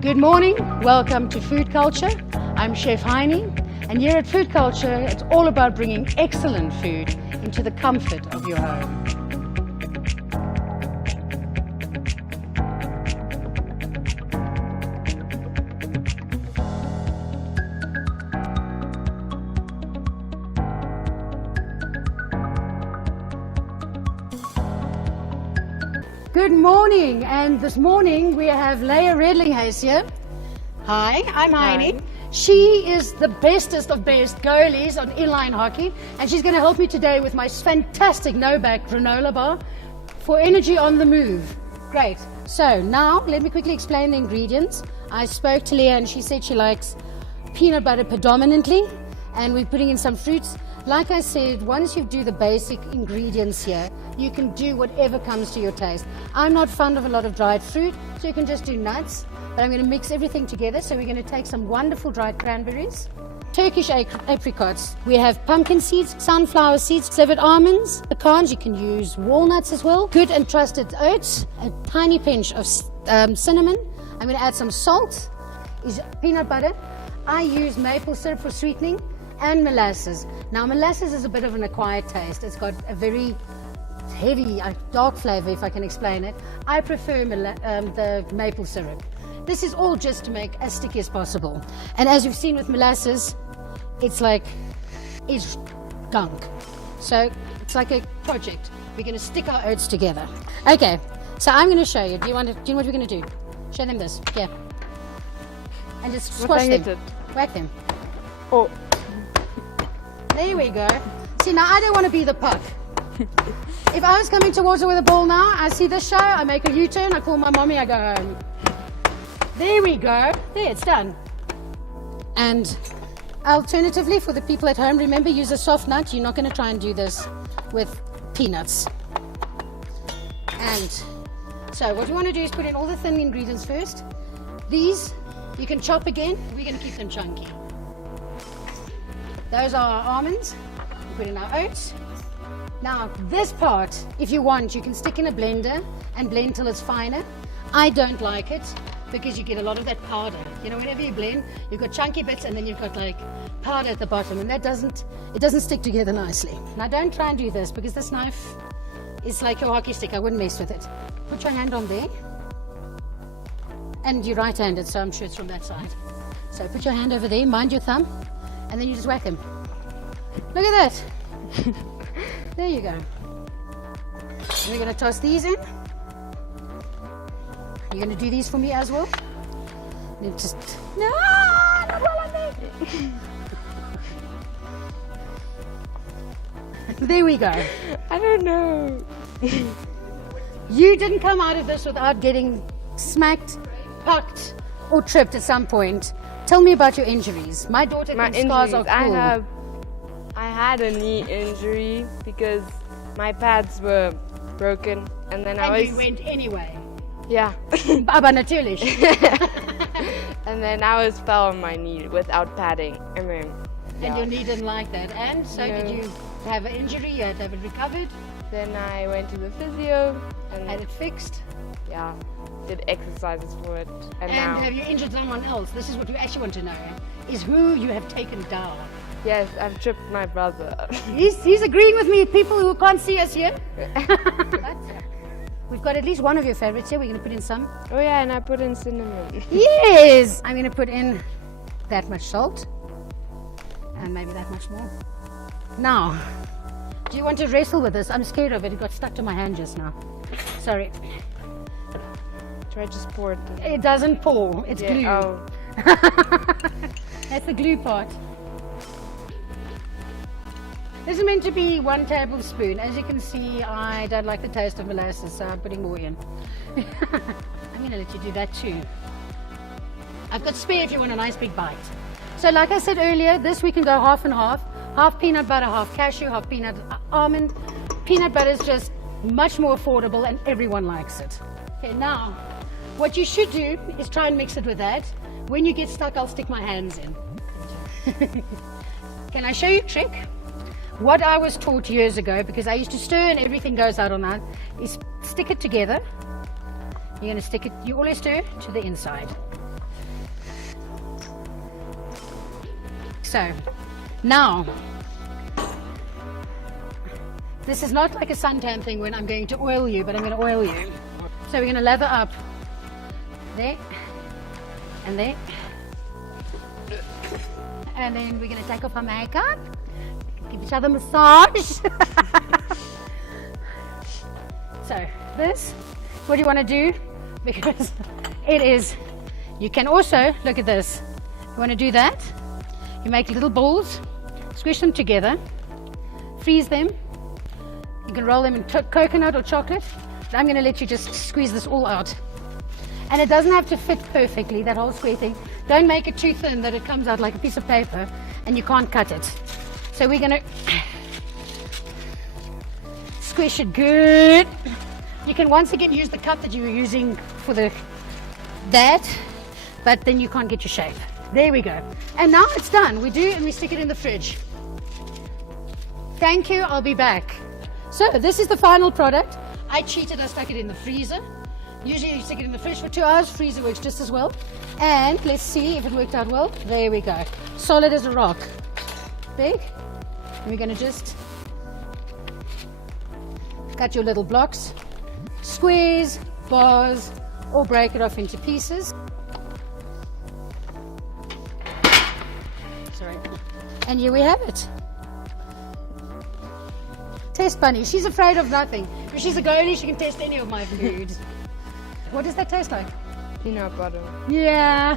Good morning, welcome to Food Culture. I'm Chef Heini, and here at Food Culture, it's all about bringing excellent food into the comfort of your home. Good morning, and this morning we have Lea Redelinghuys here. Hi, I'm Heini. She is the bestest of best goalies on inline hockey, and she's going to help me today with my fantastic no-back granola bar for energy on the move. Great. So now let me quickly explain the ingredients. I spoke to Lea and she said she likes peanut butter predominantly, and we're putting in some fruits. Like I said, once you do the basic ingredients here, you can do whatever comes to your taste. I'm not fond of a lot of dried fruit, so you can just do nuts. But I'm going to mix everything together. So we're going to take some wonderful dried cranberries, Turkish apricots. We have pumpkin seeds, sunflower seeds, severed almonds, pecans. You can use walnuts as well. Good and trusted oats, a tiny pinch of cinnamon. I'm going to add some salt, is peanut butter. I use maple syrup for sweetening, and molasses. Now molasses is a bit of an acquired taste. It's got a very heavy, dark flavor, if I can explain it. I prefer the maple syrup. This is all just to make as sticky as possible. And as you've seen with molasses, it's gunk. So it's like a project. We're going to stick our oats together. Okay, so I'm going to show you. Do you know what we're going to do? Show them this. Yeah. And just squash them. Whack them. Oh. There we go. See, now I don't want to be the puck. If I was coming towards her with a ball now, I see this show, I make a U-turn, I call my mommy, I go home. There we go. There, it's done. And alternatively, for the people at home, remember, use a soft nut. You're not going to try and do this with peanuts. And so what you want to do is put in all the thin ingredients first. These, you can chop again. We're going to keep them chunky. Those are our almonds. We put in our oats. Now, this part, if you want, you can stick in a blender and blend till it's finer. I don't like it because you get a lot of that powder. You know, whenever you blend, you've got chunky bits and then you've got like powder at the bottom, and it doesn't stick together nicely. Now, don't try and do this because this knife is like your hockey stick. I wouldn't mess with it. Put your hand on there. And you're right-handed, so I'm sure it's from that side. So put your hand over there, mind your thumb, and then you just whack them. Look at that. There you go. And we're going to toss these in. You're going to do these for me as well? Then just, no, not while I'm there. There we go. I don't know. You didn't come out of this without getting smacked, pucked, or tripped at some point. Tell me about your injuries. My daughter thinks scars are cool. I had a knee injury because my pads were broken, and then you went anyway. Yeah. Aber natürlich. And then I fell on my knee without padding. And your knee didn't like that. And so No. did you have an injury? You had to have it recovered? Then I went to the physio and Had it fixed? yeah, did exercises for it. And And now, have you injured someone else? This is what you actually want to know, is who you have taken down. yes, I've tripped my brother. He's agreeing with me, people who can't see us here. But we've got at least one of your favorites here. We're going to put in some. Oh yeah, and I put in cinnamon. Yes! I'm going to put in that much salt. And maybe that much more. Now, do you want to wrestle with this? I'm scared of it. It got stuck to my hand just now. Sorry. Try to just pour it in. It doesn't pour. It's glue. Oh. That's the glue part. This is meant to be 1 tablespoon. As you can see, I don't like the taste of molasses, so I'm putting more in. I'm going to let you do that too. I've got spare if you want a nice big bite. So like I said earlier, this we can go half and half. Half peanut butter, half cashew, half peanut almond. Peanut butter is just much more affordable and everyone likes it. Okay, now, what you should do is try and mix it with that. When you get stuck, I'll stick my hands in. Can I show you a trick? What I was taught years ago, because I used to stir and everything goes out on that, is stick it together. You're going to stick it, you always stir to the inside. So, now, this is not like a suntan thing when I'm going to oil you, but I'm going to oil you. So we're going to lather up there and there. And then we're going to take off our makeup, give each other a massage. So this is what you want to do, because it is, you can also, look at this, you want to do that, you make little balls, squish them together, freeze them, you can roll them in coconut or chocolate, but I'm going to let you just squeeze this all out. And it doesn't have to fit perfectly, that whole square thing. Don't make it too thin that it comes out like a piece of paper and you can't cut it. So we're going to squish it good. You can once again use the cup that you were using for that, but then you can't get your shape. There we go. And now it's done. We do, and we stick it in the fridge. Thank you, I'll be back. So this is the final product. I cheated, I stuck it in the freezer. Usually you stick it in the fridge for 2 hours, freezer works just as well. And let's see if it worked out well. There we go. Solid as a rock. Big. And we're going to just cut your little blocks, squares, bars, or break it off into pieces. Sorry. And here we have it. Test bunny. She's afraid of nothing. If she's a goalie, she can test any of my food. What does that taste like? Peanut butter. Yeah.